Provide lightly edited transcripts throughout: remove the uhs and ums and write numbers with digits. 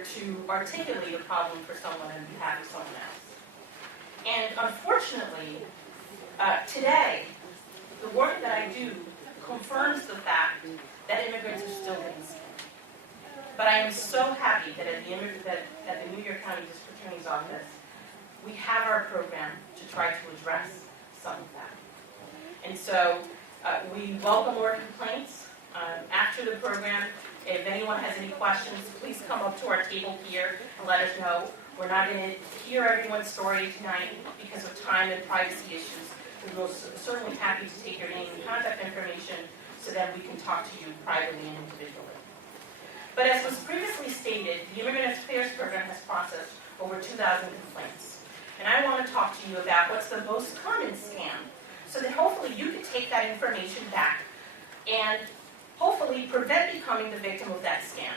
order to articulate a problem for someone on behalf of someone else. And unfortunately, today, the work that I do confirms the fact that immigrants are still getting scammed. But I am so happy that at the New York County District Attorney's Office, we have our program to try to address some of that. And so we welcome more complaints. After the program, if anyone has any questions, please come up to our table here and let us know. We're not going to hear everyone's story tonight because of time and privacy issues. We're certainly happy to take your name and contact information so that we can talk to you privately and individually. But as was previously stated, the Immigrant Affairs Program has processed over 2,000 complaints. And I want to talk to you about what's the most common scam so that hopefully you can take that information back and hopefully prevent becoming the victim of that scam,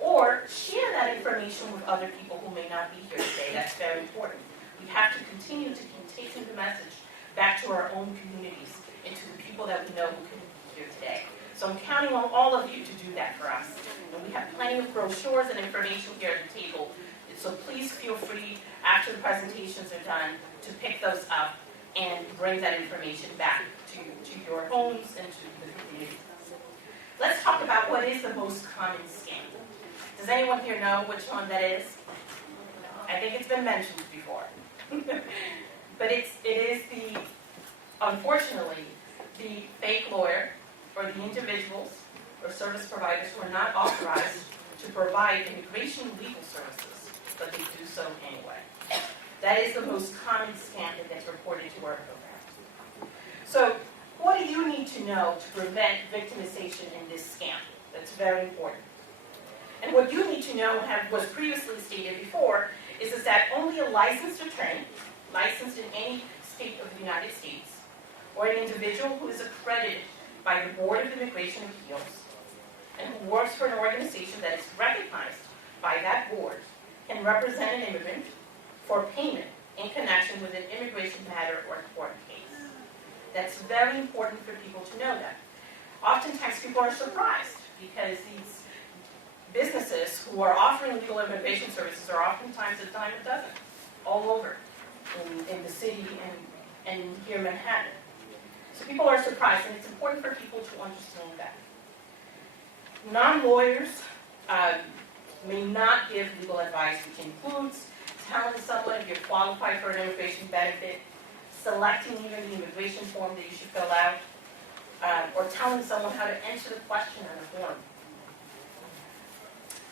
or share that information with other people who may not be here today. That's very important. We have to continue to keep taking the message back to our own communities and to the people that we know who couldn't be here today. So I'm counting on all of you to do that for us. And we have plenty of brochures and information here at the table. So please feel free, after the presentations are done, to pick those up and bring that information back to your homes and to the community. Let's talk about what is the most common scam. Does anyone here know which one that is? I think it's been mentioned before. But it is unfortunately, the fake lawyer or the individuals or service providers who are not authorized to provide immigration legal services, but they do so anyway. That is the most common scam that gets reported to our program. So, what do you need to know to prevent victimization in this scam? That's very important. And what you need to know, was previously stated before, is that only a licensed attorney, licensed in any state of the United States, or an individual who is accredited by the Board of Immigration Appeals, and who works for an organization that is recognized by that board, can represent an immigrant for payment in connection with an immigration matter or court case. That's very important for people to know that. Oftentimes people are surprised because these businesses who are offering legal immigration services are oftentimes a dime a dozen all over in the city and here in Manhattan. So people are surprised, and it's important for people to understand that. Non-lawyers may not give legal advice, which includes telling someone if you're qualified for an immigration benefit, selecting even the immigration form that you should fill out, or telling someone how to enter the question on a form.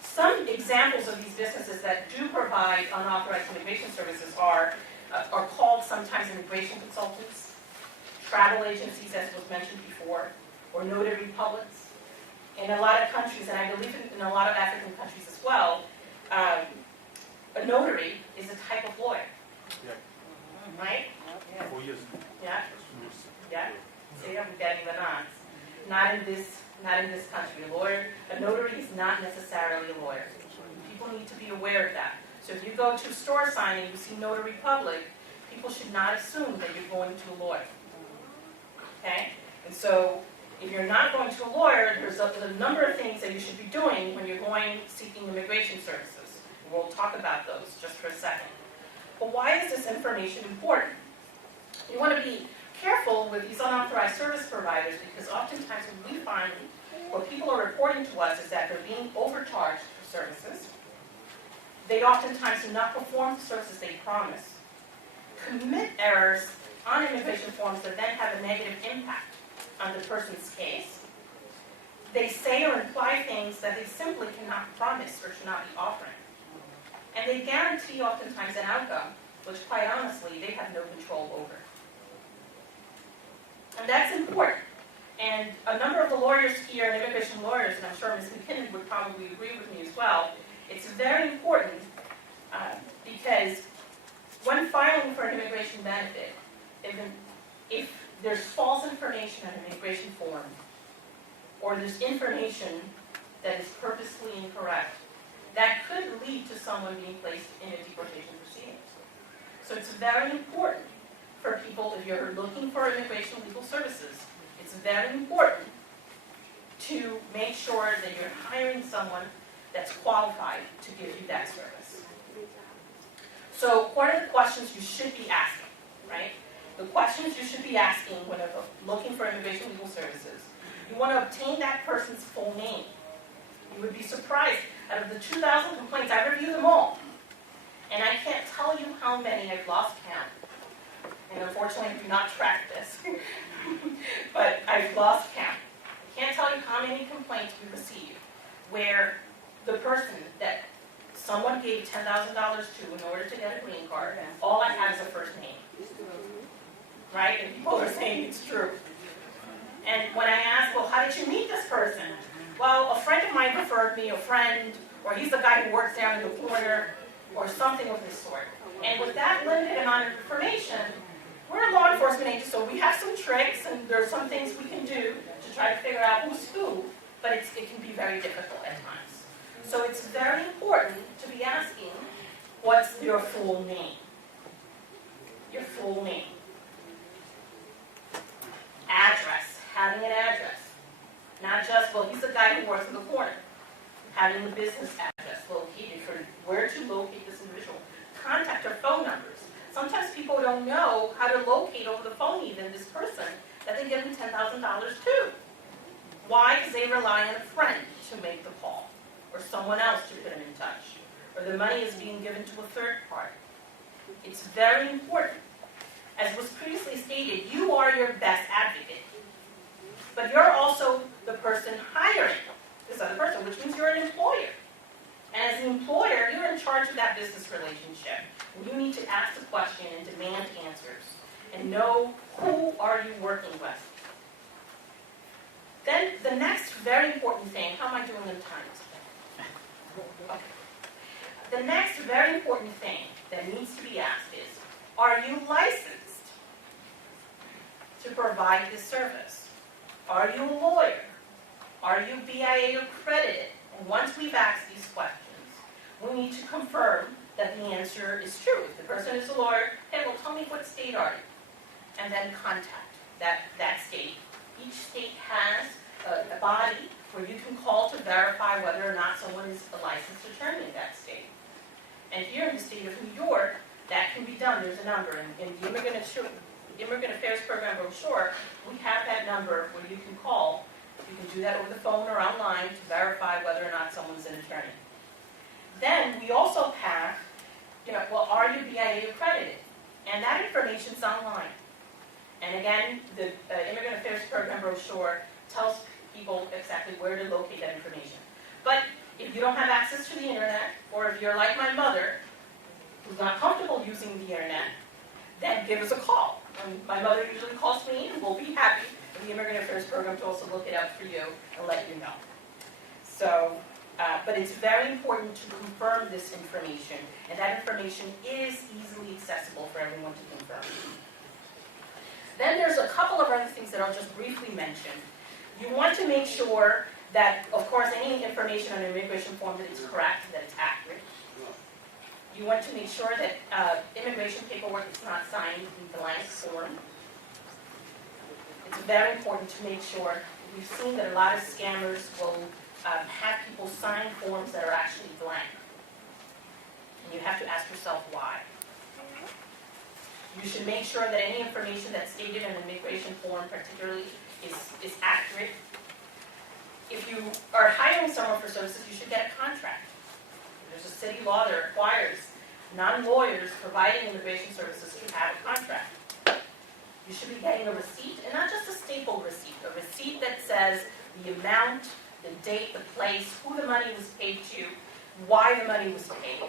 Some examples of these businesses that do provide unauthorized immigration services are called sometimes immigration consultants, travel agencies, as was mentioned before, or notary publics. In a lot of countries, and I believe in a lot of African countries as well, a notary is a type of lawyer. Yeah. Right? Yeah. 4 years. Yeah? Yeah? See, I'm getting the nods. Not in this country. A notary is not necessarily a lawyer. People need to be aware of that. So if you go to a store sign and you see notary public, people should not assume that you're going to a lawyer. Okay? And so if you're not going to a lawyer, there's a number of things that you should be doing when you're going seeking immigration services. We'll talk about those just for a second. But why is this information important? You want to be careful with these unauthorized service providers because oftentimes what we find, what people are reporting to us is that they're being overcharged for services. They oftentimes do not perform the services they promise, commit errors on immigration forms that then have a negative impact on the person's case. They say or imply things that they simply cannot promise or should not be offering. And they guarantee oftentimes an outcome, which quite honestly, they have no control over. And that's important. And a number of the lawyers here, and immigration lawyers, and I'm sure Ms. McKinnon would probably agree with me as well, it's very important because when filing for an immigration benefit, if there's false information on an immigration form, or there's information that is purposely incorrect, that could lead to someone being placed in a deportation proceeding. So it's very important for people, if you're looking for immigration legal services, it's very important to make sure that you're hiring someone that's qualified to give you that service. So what are the questions you should be asking, right? The questions you should be asking when looking for immigration legal services. You want to obtain that person's full name. You would be surprised. Out of the 2,000 complaints, I reviewed them all. And I can't tell you how many I've lost count. And unfortunately, I do not track this. But I've lost count. I can't tell you how many complaints we received where the person that someone gave $10,000 to in order to get a green card, all I have is a first name. Right? And people are saying it's true. And when I ask, well, how did you meet this person? Well, a friend of mine referred me, a friend, or he's the guy who works down in the corner, or something of this sort. And with that limited amount of information, we're a law enforcement agency, so we have some tricks, and there's some things we can do to try to figure out who's who, but it can be very difficult at times. So it's very important to be asking, what's your full name? Your full name. Address, having an address. Not just, well, he's the guy who works in the corner. Having the business address located for where to locate this individual. Contact or phone numbers. Sometimes people don't know how to locate over the phone even this person that they give them $10,000 to. Why? Because they rely on a friend to make the call, or someone else to put them in touch, or the money is being given to a third party. It's very important. As was previously stated, you are your best advocate, but you're also the person hiring this other person, which means you're an employer. And as an employer, you're in charge of that business relationship. And you need to ask the question and demand answers and know who are you working with. Then the next very important thing, how am I doing in time? Okay. The next very important thing that needs to be asked is, are you licensed to provide this service? Are you a lawyer? Are you BIA accredited? And once we've asked these questions, we need to confirm that the answer is true. If the person is a lawyer, hey, well, tell me what state are you? And then contact that state. Each state has a body where you can call to verify whether or not someone is a licensed attorney in that state. And here in the state of New York, that can be done. There's a number. In the Immigrant Affairs Program brochure, we have that number where you can call. You can do that over the phone or online to verify whether or not someone's an attorney. Then we also have, well, are you BIA accredited? And that information's online. And again, the Immigrant Affairs Program brochure tells people exactly where to locate that information. But if you don't have access to the internet, or if you're like my mother, who's not comfortable using the internet, then give us a call. My mother usually calls me, and we'll be happy in the Immigrant Affairs Program to also look it up for you and let you know. So, but it's very important to confirm this information, and that information is easily accessible for everyone to confirm. Then there's a couple of other things that I'll just briefly mention. You want to make sure that, of course, any information on an immigration form that it's correct, that it's accurate. You want to make sure that immigration paperwork is not signed in blank form. It's very important to make sure. We've seen that a lot of scammers will have people sign forms that are actually blank. And you have to ask yourself why. You should make sure that any information that's stated in an immigration form particularly is accurate. If you are hiring someone for services, you should get a contract. There's a city law that requires non-lawyers providing immigration services to have a contract. You should be getting a receipt, and not just a stapled receipt, a receipt that says the amount, the date, the place, who the money was paid to, why the money was paid.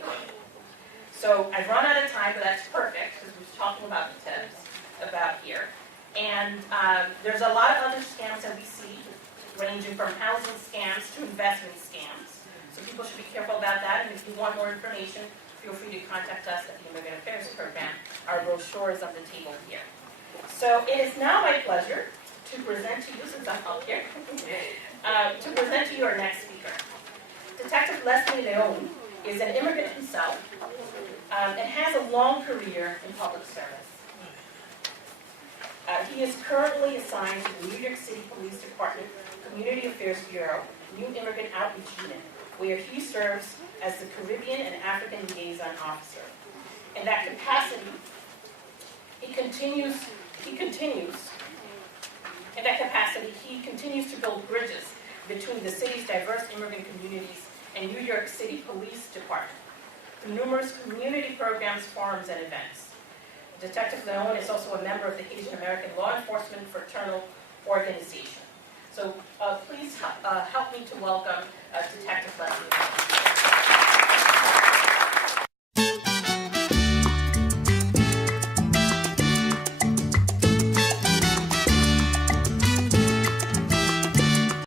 So I've run out of time, but that's perfect, because we're talking about the tips about here. And there's a lot of other scams that we see, ranging from housing scams to investment scams. So people should be careful about that, and if you want more information, feel free to contact us at the Immigrant Affairs Program. Our brochure is on the table here. So it is now my pleasure to present to you, since I'm up here, to present to you our next speaker. Detective Leslie Leon is an immigrant himself and has a long career in public service. He is currently assigned to the New York City Police Department Community Affairs Bureau, New Immigrant Outreach Unit. where he serves as the Caribbean and African Liaison Officer. In that capacity, he continues to build bridges between the city's diverse immigrant communities and New York City Police Department through numerous community programs, forums, and events. Detective Leon is also a member of the Asian American Law Enforcement Fraternal Organization. So please help me to welcome Detective Leslie.